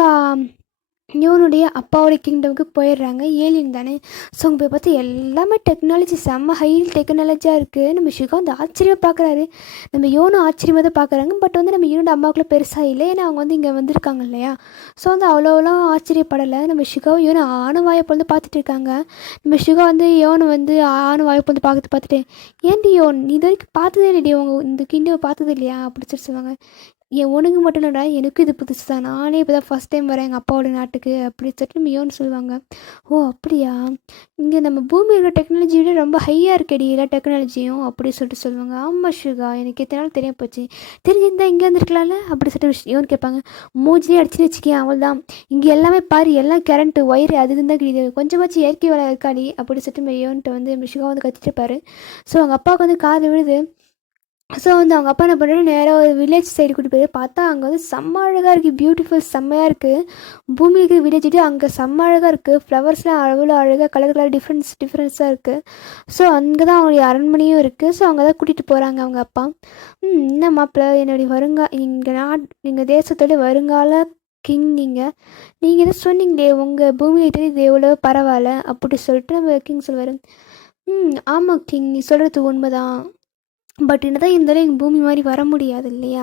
யோனுடைய அப்பாவோடைய கிங்டமுக்கு போயிடுறாங்க. ஏலியன் தானே, ஸோ அங்கே போய் பார்த்து எல்லாமே டெக்னாலஜி செம்ம ஹை டெக்னாலஜியாக இருக்குது. நம்ம ஷிகா வந்து ஆச்சரியமாக பார்க்குறாரு, நம்ம யோனும் ஆச்சரியமாக தான் பார்க்குறாங்க. பட் வந்து நம்ம யோனோட அம்மாவுக்குள்ளே பெருசாக இல்லை, ஏன்னா அவங்க வந்து இங்கே வந்திருக்காங்க இல்லையா. ஸோ வந்து அவ்வளோலாம் ஆச்சரியப்படலை. நம்ம ஷிகாவும் யோனு ஆணும் வாயை வந்து பார்த்துட்டு இருக்காங்க. நம்ம ஷிகா வந்து யோனு வந்து ஆணும் வாயை வந்து பார்த்துட்டு ஏன்டி யோன், நீ இது வரைக்கும் பார்த்ததே இல்லைடி, உங்க இந்த கிண்டவை பார்த்தது இல்லையா அப்படி சொல்லி சொல்லுவாங்க. உனக்கு மட்டும் இல்லைடா, எனக்கும் இது புதுசு தான், நானே இப்போ தான் ஃபஸ்ட் டைம் வரேன் எங்கள் அப்பாவோட நாட்டுக்கு அப்படி சொல்லிட்டு மியோன்னு சொல்லுவாங்க. ஓ அப்படியா, இங்கே நம்ம பூமியோட டெக்னாலஜி விட ரொம்ப ஹையாக இருக்கடி எல்லா டெக்னாலஜியும் அப்படி சொல்லிட்டு சொல்லுவாங்க. ஆமாம் ஷுகா, எனக்கு எத்தனை நாள் தெரிய போச்சு, தெரிஞ்சிருந்தா இங்கே வந்துருக்கலாம்ல அப்படி சொல்லிட்டு யோன்னு கேட்பாங்க. மூஞ்சிலே அடிச்சுன்னு வச்சுக்கேன், அவள் தான் இங்கே எல்லாமே பாரு, எல்லாம் கரண்ட்டு ஒயரு அது தான் கிடையாது, கொஞ்சமாச்சு இயற்கை வர இருக்காடி அப்படி சொல்லிட்டு யோன்ட்டு வந்து ஷுகா வந்து கத்திட்டு இருப்பாரு. ஸோ அவங்க அப்பாவுக்கு வந்து காது விழுது. ஸோ வந்து அவங்க அப்பா என்ன பண்ணுறாரு, நேராக ஒரு வில்லேஜ் சைடு கூட்டி போய் பார்த்தா அங்கே வந்து செம்ம அழகாக இருக்குது, பியூட்டிஃபுல் செம்மையாக இருக்குது. பூமிக்கு வில்லேஜிட்டு அங்கே செம்ம அழகாக இருக்குது, ஃப்ளவர்ஸ்லாம் அவ்வளோ அழகாக கலர் கலர் டிஃப்ரென்ஸாக இருக்குது. ஸோ அங்கே தான் அவங்களுடைய அரண்மனையும் இருக்குது. ஸோ அங்கே தான் கூட்டிகிட்டு போகிறாங்க அவங்க அப்பா. என்ன மாப்பிள்ள, என்னுடைய எங்கள் தேசத்தோட வருங்கால கிங் நீங்கள் தான் சொன்னீங்களே உங்கள் பூமியை இது எவ்வளோ பரவாயில்ல அப்படி சொல்லிட்டு நம்ம கிங் சொல்லுவார். ஆமாம் கிங், நீ சொல்கிறது உண்மைதான், பட் என்ன தான் இருந்தாலும் எங்கள் பூமி மாதிரி வர முடியாது இல்லையா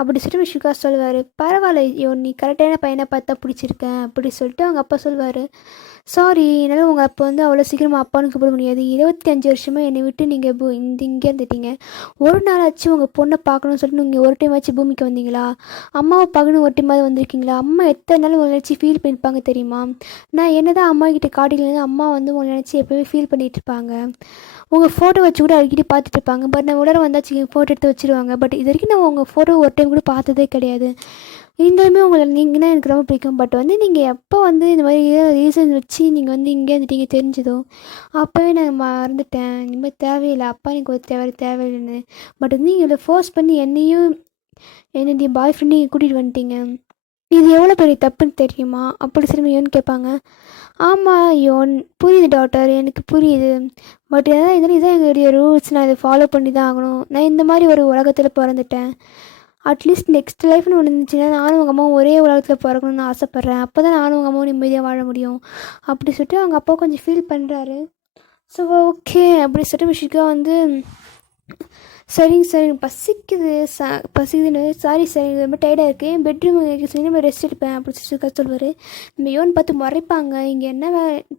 அப்படி சொல்லிட்டு ஷுகா சொல்லுவார். பரவாயில்ல யோ, நீ கரெக்டான பையனை பார்த்தா பிடிச்சிருக்கேன் அப்படி சொல்லிட்டு அவங்க அப்பா சொல்லுவார். சாரி, என்னால் உங்கள் அப்பா வந்து அவ்வளோ சீக்கிரமாக அப்பான்னு கூப்பிட முடியாது, 25 வருஷமாக என்னை விட்டு நீங்கள் இங்கே இருந்துட்டீங்க, ஒரு நாளாச்சு உங்கள் பொண்ணை பார்க்கணும்னு சொல்லிட்டு நீங்கள் ஒரு டைம் ஆச்சு பூமிக்கு வந்தீங்களா, அம்மாவை பார்க்கணும் ஒரு டைமாவது வந்திருக்கீங்களா, அம்மா எத்தனை நாள் உங்களை நினச்சி ஃபீல் பண்ணியிருப்பாங்க தெரியுமா, நான் என்ன தான் அம்மா கிட்டே காட்டிலேருந்து அம்மா வந்து உங்களை நினச்சி எப்போவே ஃபீல் பண்ணிகிட்டு இருப்பாங்க, உங்கள் ஃபோட்டோ வச்சு கூட அடிக்கடி பார்த்துட்டு இருப்பாங்க, பட் நான் உடனே வந்தாச்சு ஃபோட்டோ எடுத்து வச்சுருவாங்க, பட் இது வரைக்கும் நான் உங்கள் ஃபோட்டோ ஒரு டைம் கூட பார்த்ததே கிடையாது, இருந்தாலுமே உங்களை நீங்கன்னா எனக்கு ரொம்ப பிடிக்கும், பட் வந்து நீங்கள் எப்போ வந்து இந்த மாதிரி ரீசன் வச்சு நீங்கள் வந்து இங்கே வந்துட்டீங்க தெரிஞ்சதோ அப்போவே நான் மறந்துட்டேன், இனிமேல் தேவையில்லை, அப்பா எனக்கு ஒரு தேவையில்லைன்னு, பட் வந்து நீங்கள் இவ்வளோ ஃபோர்ஸ் பண்ணி என்னையும் என்னுடைய பாய் ஃப்ரெண்டையும் கூட்டிகிட்டு வந்துட்டீங்க, இது எவ்வளோ பெரிய தப்புன்னு தெரியுமா அப்படி சொல்லி யோன்னு கேட்பாங்க. ஆமாம் யோன், புரியுது டாக்டர், எனக்கு புரியுது, பட் இதான் எங்களுடைய ரூல்ஸ், நான் இதை ஃபாலோ பண்ணி தான் ஆகணும், நான் இந்த மாதிரி ஒரு உலகத்தில் பிறந்துட்டேன், அட்லீஸ்ட் நெக்ஸ்ட் லைஃப்னு ஒன்று இருந்துச்சுன்னா நானும் உங்கள் அம்மாவும் ஒரே உலகத்தில் பிறக்கணும்னு ஆசைப்பட்றேன், அப்போ தான் நானும் உங்கள் அம்மாவும் நிம்மதியாக வாழ முடியும் அப்படி சொல்லிட்டு அவங்க அப்பா கொஞ்சம் ஃபீல் பண்ணுறாரு. ஸோ ஓகே அப்படி சொல்லிட்டு மிஷிக்கா வந்து சரிங்க சார், எனக்கு பசிக்குதுன்னு, சாரி சார் எனக்கு ரொம்ப டயர்டாக இருக்குது, என் பெட்ரூம் சரி நம்ம ரெஸ்ட் எடுப்பேன் அப்படி சொல்லுவார். நம்ம யோன்னு பார்த்து முறைப்பாங்க, இங்கே என்ன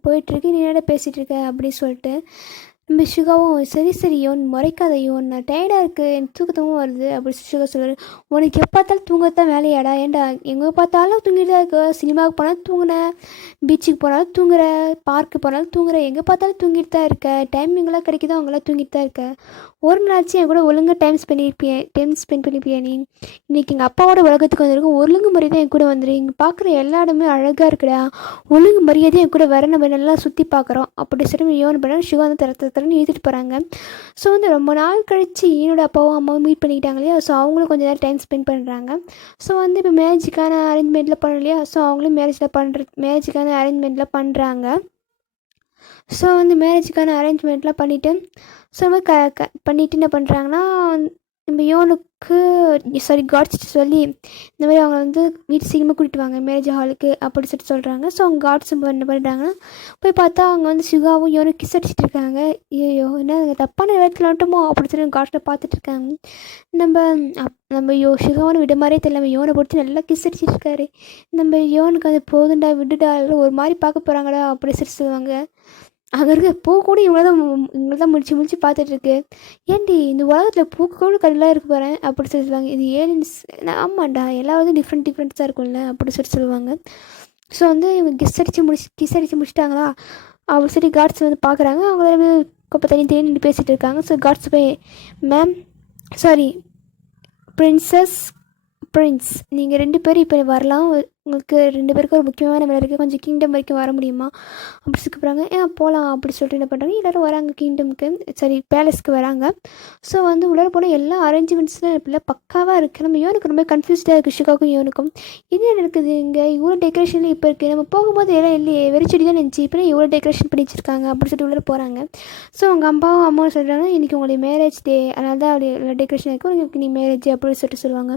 போயிட்டுருக்கு, நீ என்ன பேசிகிட்டு இருக்க அப்படின்னு சொல்லிட்டு. நம்ம ஷிகாவும் சரி சரி யோன் முறைக்காத யோன் நான் டயர்டாக இருக்குது எனக்கு தூக்கத்தமும் வருது அப்படி ஷிகா சொல்லுவார். உனக்கு எப்போ பார்த்தாலும் தூங்கத்தான் வேலையாடா ஏன்டா எங்கே பார்த்தாலும் தூங்கிட்டு தான் இருக்க, சினிமாவுக்கு போனாலும் தூங்குனேன், பீச்சுக்கு போனாலும் தூங்குற, பார்க்கு போனாலும் தூங்குற, எங்கே பார்த்தாலும் தூங்கிட்டு தான் இருக்க, டைமிங்கெல்லாம் கிடைக்குதோ அவங்களாம் தூங்கிட்டு தான் இருக்க, ஒரு நாளாச்சும் என் கூட ஒழுங்காக டைம் ஸ்பெண்ட் பண்ணிப்பியா நீ, இன்றைக்கி எங்கள் அப்பாவோட உலகத்துக்கு வந்திருக்கும் ஒழுங்கு முறை தான் என் கூட வந்துடு, இங்கே பார்க்குற எல்லா இடமே அழகாக இருக்குடா, ஒழுங்கு மரியாதையும் என் கூட வர நம்ம நல்லா சுற்றி பார்க்குறோம் அப்படி சொல்லி யோன் பண்ண ஷிகா வந்து தரன்னு இழுத்துட்டு போகிறாங்க. ஸோ வந்து ரொம்ப நாள் கழித்து என்னோட அப்பாவும் அம்மாவும் மீட் பண்ணிக்கிட்டாங்க இல்லையா, ஸோ அவங்களும் கொஞ்சம் நேரம் டைம் ஸ்பெண்ட் பண்ணுறாங்க. ஸோ வந்து இப்போ மேரேஜுக்கான அரேஞ்ச்மெண்ட்டில் பண்ணோம் இல்லையா, ஸோ அவங்களும் மேரேஜுக்கான அரேஞ்ச்மெண்ட்டில் பண்ணுறாங்க. ஸோ வந்து மேரேஜுக்கான அரேஞ்ச்மெண்ட்லாம் பண்ணிவிட்டு ஸோ பண்ணிவிட்டு என்ன பண்ணுறாங்கன்னா நம்ம யோனுக்கு காட்ஸ்ட்டு சொல்லி இந்த மாதிரி அவங்க வந்து வீட்டு சீக்கிரமாக கூட்டிகிட்டு வாங்க மேரேஜ் ஹாலுக்கு அப்படி சொல்கிறாங்க. ஸோ அவங்க காட்ஸ் என்ன பண்ணுறாங்கன்னா போய் பார்த்தா அவங்க வந்து ஷிகாவும் யோனும் கிஸ் அடிச்சிட்டு இருக்காங்க. ஐயோ என்ன தப்பான இடத்துல வந்துட்டோமோ அப்படி சொல்லி காட்ஸை பார்த்துட்டு இருக்காங்க. நம்ம ஷிகாவை விட மாதிரியே தெரியல, நம்ம யோனை பிடிச்சி நல்லா கிஸ் அடிச்சிட்டு இருக்காரு. நம்ம யோனுக்கு அது போதுண்டா விட்டுடா ஒரு மாதிரி பார்க்க போகிறாங்கடா அப்படி சொல்லுவாங்க. அங்கே இருக்க பூ கூட இவங்கள தான் முடிச்சு பார்த்துட்ருக்கு. ஏன்டி இந்த உலகத்தில் பூக்கு கூட கடலாக இருக்க போகிறேன் அப்படி சொல்லுவாங்க. இது ஏலியன்ஸ் ஆமாண்டா எல்லாரும் டிஃப்ரெண்ட்ஸாக இருக்கும்ல அப்படி சொல்லுவாங்க. ஸோ வந்து இவங்க கிஸ் அடித்து முடிச்சிட்டாங்களா அப்படி சொல்லி காட்ஸ் வந்து பார்க்குறாங்க. அவங்க கொப்பை தண்ணி பேசிகிட்டு இருக்காங்க. ஸோ காட்ஸ் போய் மேம் சாரி பிரின்ஸ் நீங்கள் 2 பேரும் இப்போ வரலாம், உங்களுக்கு 2 பேருக்கும் ஒரு முக்கியமான வேலை இருக்குது, கொஞ்சம் கிங்டம் வரைக்கும் வர முடியுமா அப்படி சொல்லிக்கிறாங்க. போகலாம் அப்படி சொல்லிட்டு என்ன பண்ணுறாங்க, எல்லோரும் வராங்க கிங்டமுக்கு பேலஸ்க்கு வராங்க. ஸோ வந்து உள்ளே போனால் எல்லா அரேஞ்ச்மெண்ட்ஸ்லாம் இப்போல்லாம் பக்காவாக இருக்குது. நம்ம யோனுக்கு ரொம்ப கன்ஃபியூஸ்டாக இருக்குது, ஷிகாவுக்கும் யோனுக்கும் இது நடக்குது இங்கே இவ்வளோ டெக்கரேஷன் இப்போ இருக்குது, நம்ம போகும்போது எல்லாம் இல்லையே வெறிச்செடி தான் நினச்சி இப்போ இவ்வளோ டெக்கரேஷன் பண்ணி வச்சுருக்காங்க அப்படி சொல்லிட்டு உள்ளே போகிறாங்க. ஸோ அவங்க அம்மாவும் சொல்கிறாங்க இன்றைக்கி உங்களுடைய மேரேஜ் டே, அதனால தான் அப்படி டெக்கரேஷன் இருக்குது, உங்களுக்கு நீ மேரேஜ் அப்படின்னு சொல்லிட்டு சொல்லுவாங்க.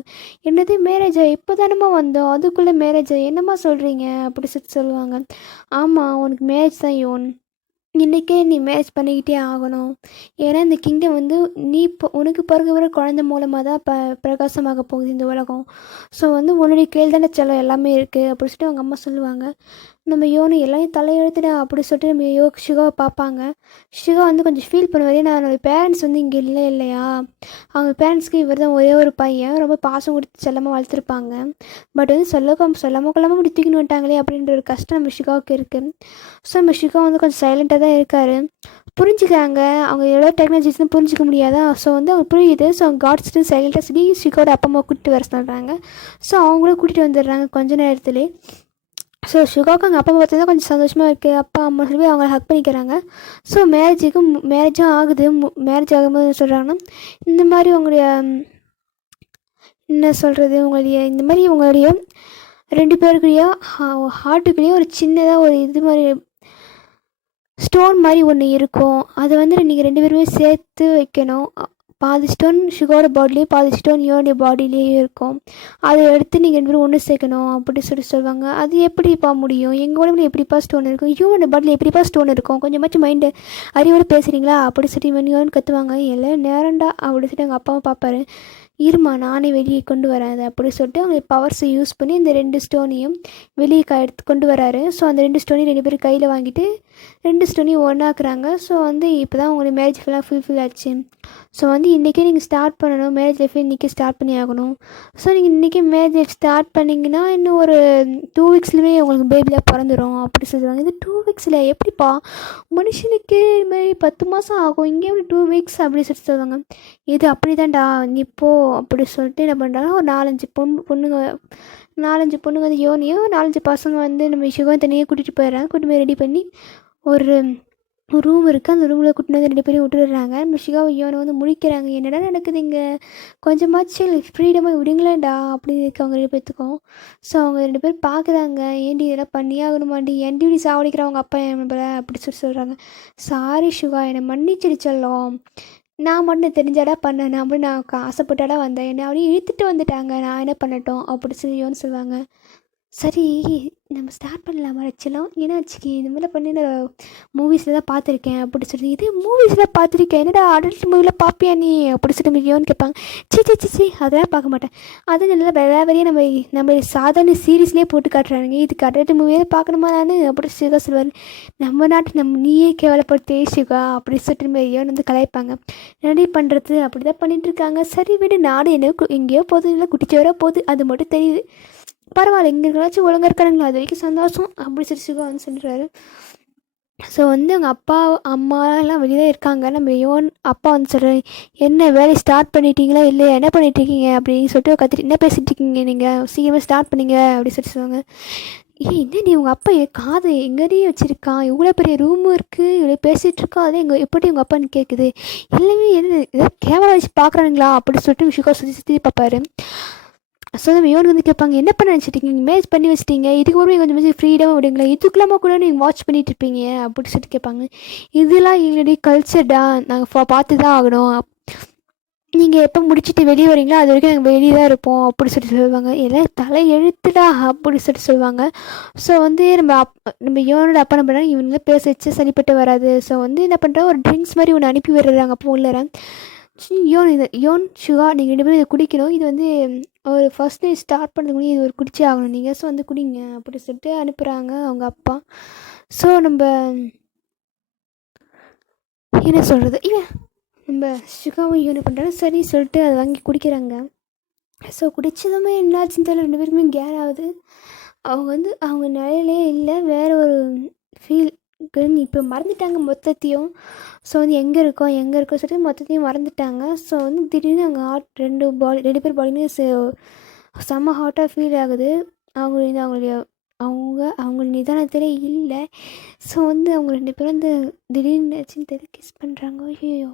என்னது மேரேஜா, இப்போ தானம்மா வந்தோம் அதுக்குள்ளே மேரேஜ் என்னம்மா சொல்கிறீங்க அப்படி சொல்லுவாங்க. ஆமாம் உனக்கு மேரேஜ் தான் யோன், இன்றைக்கே நீ மேரேஜ் பண்ணிக்கிட்டே ஆகணும், ஏன்னா இந்த கிங்டம் வந்து நீ உனக்கு பிறகு குழந்தை மூலமாக தான் பிரகாசமாக போகுது இந்த உலகம். ஸோ வந்து உன்னுடைய கேள்வி தானே செல்லம் எல்லாமே இருக்குது அப்படி சொல்லிட்டு அவங்க அம்மா சொல்லுவாங்க. நம்ம யோனு எல்லாரையும் தலையெழுத்துடா அப்படி சொல்லிட்டு நம்ம ஷிகாவை பார்ப்பாங்க. ஷிகா வந்து கொஞ்சம் ஃபீல் பண்ணுவார், ஏன்னா என்னோடய பேரண்ட்ஸ் வந்து இங்கே இல்லையா, அவங்க பேரண்ட்ஸ்க்கு இவர் தான் ஒரே ஒரு பையன், ரொம்ப பாசம் கொடுத்து செல்லமாக வளர்த்துருப்பாங்க, பட் வந்து சொல்லாமல் கொள்ளாமல் இப்படி தூக்கின்னு வந்துட்டாங்களே அப்படின்ற ஒரு கஷ்டம் நம்ம ஷிகாவுக்கு இருக்குது. ஸோ நம்ம ஷிகா வந்து கொஞ்சம் சைலண்ட்டாக தான் இருக்கார். புரிஞ்சுக்கிறாங்க அவங்க எவ்வளோ டெக்னாலஜிஸ்னு புரிஞ்சிக்க முடியாதா, ஸோ வந்து அவங்க புரியுது. ஸோ அவங்க காட்ஸ்ட்டு சைலண்ட்டாக சொல்லி ஷிகாவோட அப்பா அம்மா கூட்டிகிட்டு வர சொல்கிறாங்க. ஸோ அவங்களும் கூட்டிகிட்டு வந்துடுறாங்க கொஞ்ச நேரத்துலேயே. ஸோ ஷிகாவுக்கு அவங்க அப்பா அம்மா பார்த்தா கொஞ்சம் சந்தோஷமாக இருக்குது, அப்பா அம்மா சொல்லி அவங்கள ஹக் பண்ணிக்கிறாங்க. ஸோ மேரேஜும் ஆகுது. மேரேஜ் ஆகும்போது சொல்கிறாங்கன்னா இந்த மாதிரி உங்களுடைய என்ன சொல்கிறது இந்த மாதிரி உங்களுடைய 2 பேருக்குள்ளேயே ஹார்ட்டுக்குள்ளேயே ஒரு சின்னதாக ஒரு இது மாதிரி ஸ்டோன் மாதிரி ஒன்று இருக்கும், அதை வந்து நீங்கள் 2 பேருமே சேர்த்து வைக்கணும். பாதி ஸ்டோன் ஷிகாவோட பாடிலேயும் பாதி ஸ்டோன் யோனுடைய பாடியிலேயும் இருக்கும், அதை எடுத்து நீங்கள் 2 பேரும் ஒன்று சேர்க்கணும் அப்படி சொல்லுவாங்க. அது எப்படிப்பா முடியும், எங்கள் உடம்புல எப்படிப்பா ஸ்டோன் இருக்கும், யோனோட பாடியில் எப்படிப்பா ஸ்டோன் இருக்கும், கொஞ்சமாச்சும் மைண்டு அறிவோடு பேசுகிறீங்களா அப்படி சொல்லி யோன்னு கற்றுவாங்க. எல்லாம் நேரண்டா அப்படி சொல்லிட்டு எங்கள் அப்பாவும் பார்ப்பாரு. இருமா நானே வெளியே கொண்டு வரேன் அது அப்படி சொல்லிட்டு அவங்க பவர்ஸை யூஸ் பண்ணி இந்த 2 ஸ்டோனையும் வெளியே எடுத்து கொண்டு வராரு. ஸோ அந்த 2 ஸ்டோனையும் 2 பேரும் கையில் வாங்கிட்டு 2 ஸ்டோனையும் ஒன்றாக்குறாங்க. ஸோ வந்து இப்போ தான் உங்களுக்கு மேரேஜ் ஃபுல்லாக ஃபுல்ஃபில் ஆச்சு. ஸோ வந்து இன்றைக்கே நீங்கள் ஸ்டார்ட் பண்ணணும், மேரேஜ் லைஃப் இன்றைக்கி ஸ்டார்ட் பண்ணி ஆகணும். ஸோ நீங்கள் இன்றைக்கி மேரேஜ் லைஃப் ஸ்டார்ட் பண்ணிங்கன்னா இன்னும் ஒரு 2 வீக்ஸ்லேயே உங்களுக்கு பேபியாக பிறந்துடும் அப்படி சொல்லுவாங்க. இது 2 வீக்ஸில் எப்படிப்பா, மனுஷனுக்கு இதுமாதிரி 10 மாதம் ஆகும், இங்கே எப்படி 2 வீக்ஸ் அப்படி சொல்லுவாங்க. இது அப்படி தான்டா நீ போ அப்படி சொல்லிட்டு என்ன பண்ணுறாங்கன்னா ஒரு 4-5 பொண்ணுங்க வந்து யோனியும் 4-5 பசங்க வந்து நம்ம ஷிகாவும் தனியாக கூட்டிகிட்டு போயிடுறாங்க. கூட்டிட்டு போய் ரெடி பண்ணி ஒரு ரூம் இருக்குது, அந்த ரூமில் கூட்டிட்டு வந்து 2 பேரையும் விட்டுடுறாங்க. நம்ம ஷிகாவை யோனை வந்து முடிக்கிறாங்க. என்னடா நடக்குது இங்கே, கொஞ்சமாச்சு ஃப்ரீடமாக விடுங்களேன்டா அப்படின்னு இருக்கு அவங்க 2 பேர்த்துக்கும். ஸோ அவங்க 2 பேர் பார்க்குறாங்க, ஏண்டி இதெல்லாம் பண்ணியே ஆகணுமாண்டி, ஏன்டி இப்படி சாவடிக்கிறவங்க அப்பா என் அப்படி சொல்கிறாங்க. சாரி ஷிகா என்னை மன்னிச்சிடு செல்லம், நான் மட்டும் தெரிஞ்சாடா பண்ணேன், நான் ஆசைப்பட்டாடா வந்தேன், என்னை அப்படியே இழுத்துட்டு வந்துட்டாங்க, நான் என்ன பண்ணட்டும் அப்படி சொல்லியோன்னு சொல்லுவாங்க. சரி, நம்ம ஸ்டார்ட் பண்ணலாமா ஆக்சுவலா? ஏன்னா வச்சுக்கி இந்த மாதிரிலாம் பண்ணி நான் மூவிஸில் தான் பார்த்துருக்கேன் அப்படி சொல்லி, இதே மூவிஸில் பார்த்துருக்கேன் என்னடா அடல்ட் மூவியில் பார்ப்பியா நீ அப்படி சொல்லி மில்லியோன்னு கேட்பாங்க. சி சி சி சி அதெல்லாம் பார்க்க மாட்டேன். அதுவும் நல்லா வேலையே நம்ம சாதாரண சீரீஸ்லேயே போட்டு காட்டுறானுங்க, இதுக்கு அடல்ட் மூவியே பார்க்கணுமா நான் அப்படி சிவா சொல்லுவார். நம்ம நாட்டு நீயே கேவலப்படுத்தே சிவா அப்படி சொல்லிட்டு மில்லியோன்னு வந்து கலாய்ப்பாங்க. ரெடி பண்ணுறது அப்படி தான் பண்ணிகிட்ருக்காங்க. சரி விடு, நாடு என்ன எங்கேயோ போகுது, இல்லை குட்டிச்சோராக போகுது, அது மட்டும் தெரியுது. பரவாயில்ல, இங்கே இருக்கிறாச்சும் ஒழுங்காக இருக்கானுங்களா, அது வரைக்கும் சந்தோஷம் அப்படி சொல்லி சிவா வந்து சொல்லிடுறாரு. ஸோ வந்து அவங்க அப்பா அம்மாலாம் வெளியே இருக்காங்க. நம்ம யோன் அப்பா வந்து சொல்கிறாரு, என்ன வேலையை ஸ்டார்ட் பண்ணிட்டீங்களா இல்லையா, என்ன பண்ணிகிட்ருக்கீங்க அப்படின்னு சொல்லிட்டு கத்திட்டு, என்ன பேசிகிட்டு இருக்கீங்க நீங்கள், சீக்கிரமாக ஸ்டார்ட் பண்ணிங்க அப்படின்னு சொல்லி சொல்லுவாங்க. என்ன நீ உங்கள் அப்பா காது எங்கேயே வச்சுருக்கான், இவ்வளோ பெரிய ரூமும் இருக்குது, இவ்வளோ பேசிகிட்டு இருக்கா, அதே எப்படி உங்கள் அப்பான்னு கேட்குது, எல்லாமே என்ன ஏதாவது கேமரா வச்சு பார்க்குறாங்களா அப்படி சொல்லிட்டு விஷயம் சுற்றி சுற்றி பார்ப்பாரு. ஸோ நம்ம இவனுக்கு வந்து கேட்பாங்க, என்ன பண்ண நினச்சிட்டிங்க, நீங்கள் மேரேஜ் பண்ணி வச்சிட்டீங்க, இதுக்கு ஒரு கொஞ்சம் ஃப்ரீடமாக விடுங்களா, இதுக்குலாமா கூட நீங்கள் வாட்ச் பண்ணிட்டு இருப்பீங்க அப்படின்னு சொல்லிட்டு கேட்பாங்க. இதெல்லாம் எங்களுடைய கல்ச்சர்டா, நாங்கள் பார்த்து தான் ஆகணும், நீங்கள் எப்போ முடிச்சுட்டு வெளியே வரீங்களோ அது வரைக்கும் நாங்கள் வெளியே தான் இருப்போம் அப்படி சொல்லிட்டு சொல்லுவாங்க. எல்லாம் தலை எழுத்துடா அப்படி சொல்லிட்டு சொல்லுவாங்க. ஸோ வந்து நம்ம இவனோட அப்பா என்ன பண்ணுறாங்க, இவனுங்க பேச வச்சு சரிப்பட்டு வராது. ஸோ வந்து என்ன பண்ணுறாங்க, ஒரு ட்ரிங்க்ஸ் மாதிரி ஒன்று அனுப்பி விடுறாங்க அப்போ உள்ளற. யோன் சுகா நீங்கள் 2 பேரும் இதை குடிக்கணும், இது வந்து ஒரு ஃபர்ஸ்ட் டே ஸ்டார்ட் பண்ணுறதுக்கு முன்னாடி இது ஒரு குடிச்சே ஆகணும் நீங்கள், ஸோ வந்து குடிங்க அப்படி சொல்லிட்டு அனுப்புகிறாங்க அவங்க அப்பா. ஸோ நம்ம என்ன சொல்கிறது, இல்லை நம்ம சுகாவும் என்ன பண்ணுறாங்க, சரி சொல்லிட்டு அதை வாங்கி குடிக்கிறாங்க. ஸோ குடித்ததுமே என்னாச்சுன்னு தெரியல, 2 பேருக்குமே கேர் ஆகுது. அவங்க வந்து அவங்க நிலையிலே இல்லை, வேறு ஒரு ஃபீல் இப்போ மறந்துட்டாங்க மொத்தத்தையும். ஸோ வந்து எங்கே இருக்கோம் சொல்லிட்டு மொத்தத்தையும் மறந்துட்டாங்க. ஸோ வந்து திடீர்னு அங்கே ரெண்டு பேர் பாடியுமே செம்ம ஹாட்டாக ஃபீல் ஆகுது. அவங்க நிதானத்திலே இல்லை. ஸோ வந்து அவங்க 2 பேரும் வந்து திடீர்னு தெரியல கிஸ் பண்ணுறாங்க. ஐயோ.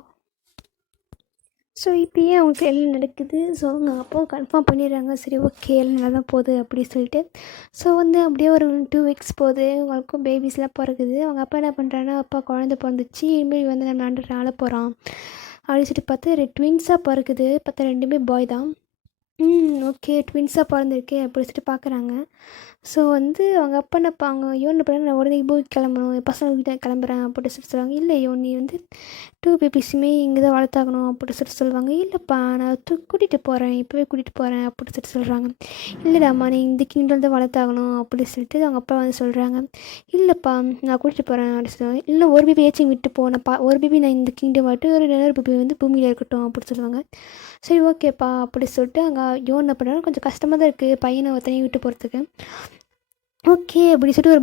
ஸோ இப்படியே அவங்களுக்கு எல்லாம் நடக்குது. ஸோ அவங்க அப்பாவும் கன்ஃபார்ம் பண்ணிடுறாங்க, சரி ஓகே எல்லாம் நல்லா தான் போகுது அப்படி சொல்லிட்டு. ஸோ வந்து அப்படியே ஒரு 2 வீக்ஸ் போகுது, அவங்களுக்கும் பேபிஸ்லாம் பிறகுது. அவங்க அப்பா என்ன பண்ணுறாங்கன்னா, அப்பா குழந்தை பிறந்துச்சு, இனிமேல் வந்து நம்ம ஆள போகிறான் அப்படின்னு சொல்லிட்டு பார்த்து ட்வின்ஸாக பிறகுது. பார்த்தா 2மே பாய் தான். ஓகே ட்வின்ஸாக பிறந்திருக்கே அப்படி சொல்லிட்டு பார்க்குறாங்க. ஸோ வந்து அவங்க அப்பா அவங்க யோன் பண்ணாங்க, நான் உடனே பூமிக்கு கிளம்பணும், பசங்க வீட்டை கிளம்புறேன் அப்படி சொல்லிட்டு சொல்லுவாங்க. இல்லை யோன் நீ வந்து 2 பேபிஸுமே இங்கே தான் வளர்த்தாகணும் அப்படி சொல்லிட்டு சொல்லுவாங்க. இல்லைப்பா நான் கூட்டிகிட்டு போகிறேன், இப்போவே கூட்டிகிட்டு போகிறேன் அப்படி சொல்லிட்டு சொல்கிறாங்க. இல்லைடாம்மா நீ இந்த கிங்டம் தான் வளர்த்தாகணும் அப்படி சொல்லிட்டு அவங்க அப்பா வந்து சொல்கிறாங்க. இல்லைப்பா நான் கூட்டிகிட்டு போகிறேன் அப்படி சொல்லுவாங்க. இல்லை ஒரு பேபி ஏச்சும் விட்டு போனப்பா, ஒரு பேபி நான் இந்த கிங்டம் வாட்டு, ஒரு பேபி வந்து பூமியில் இருக்கட்டும் அப்படி சொல்லுவாங்க. சரி ஓகேப்பா அப்படி சொல்லிட்டு அங்கே யோன் என்ன பண்ணுறாங்க, கொஞ்சம் கஷ்டமாக தான் இருக்குது பையனை ஒருத்தனையும் விட்டு போகிறதுக்கு. ஓகே அப்படி சொல்லிட்டு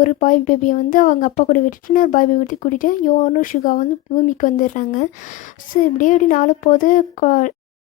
ஒரு பாய் பேபியை வந்து அவங்க அப்பா கூட விட்டுட்டு இன்னொரு பாய் பேபி கூட்டிகிட்டு யோனும் சுகா வந்து பூமிக்கு வந்துடுறாங்க. ஸோ இப்படியே இப்படி நாள் போது